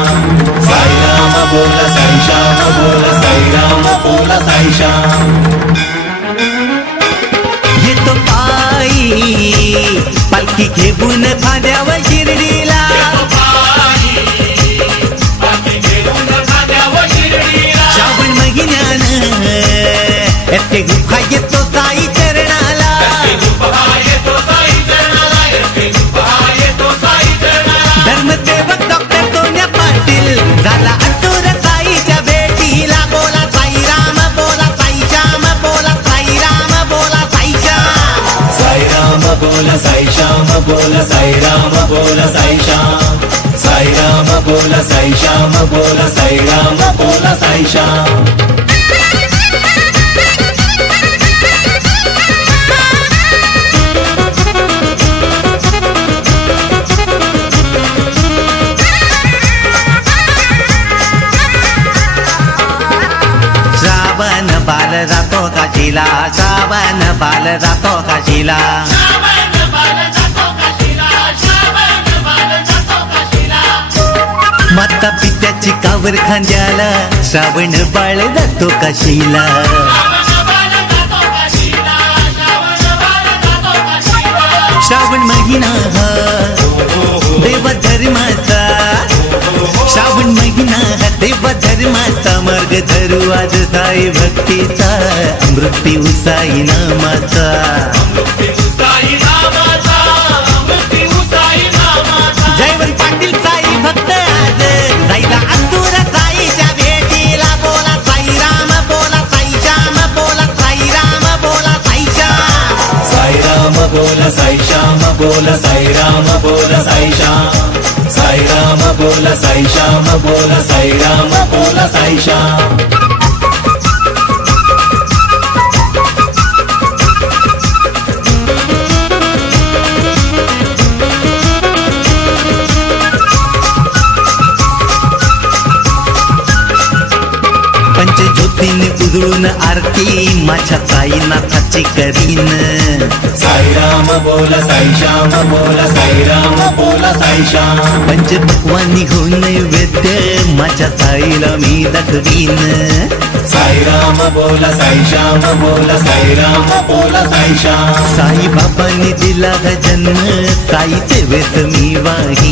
बोला साईराम बोला साई श्याम साईराम बोला साई श्याम बोला साईराम बोला साई श्याम येतो पायी पालखी घेऊन बोल साई श्याम बोल साई राम बोल साई श्याम. साईराम बोल साई श्याम बोल साई राम बोल साई श्याम. श्रावण बाल जातो काशीला श्रावण बाल जातो काशीला पित्याची खांद्याला श्रावण बाळ जातो काशीला. श्रावण महिना हा देव धर्माचा श्रावण महिना हा देव धर्माचा मार्ग धरू आज साई भक्तीचा मृत्यू साई नामाचा. श्याम बोला साईराम बोला साई श्याम साईराम बोला साई श्याम बोला उजळून आरती माझ्या साईनाथाची करीन. साईराम बोला साई श्याम बोला साईराम बोला साई श्याम पंचपक्वानी हो नैवेद्य माझ्या साईला मी दाखवीन. साईराम बोला साई श्याम बोला साईराम बोला साई श्याम साई बाबांनी दिला जन्म साई सेवेत मी वाहीन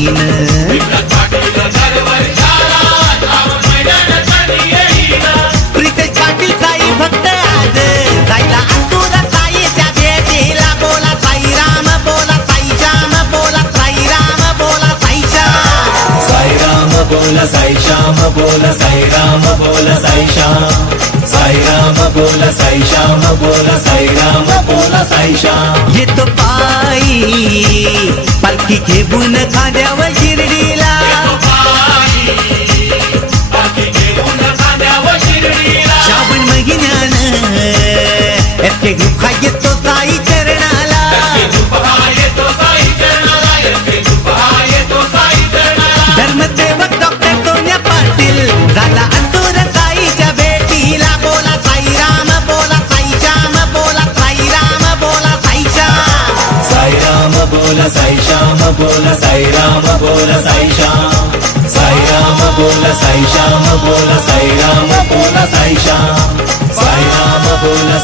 बोल साई श्याम बोला साईराम बोल साई श्याम. साईराम बोल साई श्याम बोला साईराम बोल साई श्याम. येतो पायी पालखी घेऊन खांद्यावर श्याम बोला साईराम बोला साई श्याम साईराम बोला साई श्याम बोला साईराम बोला साई श्याम साईराम बोला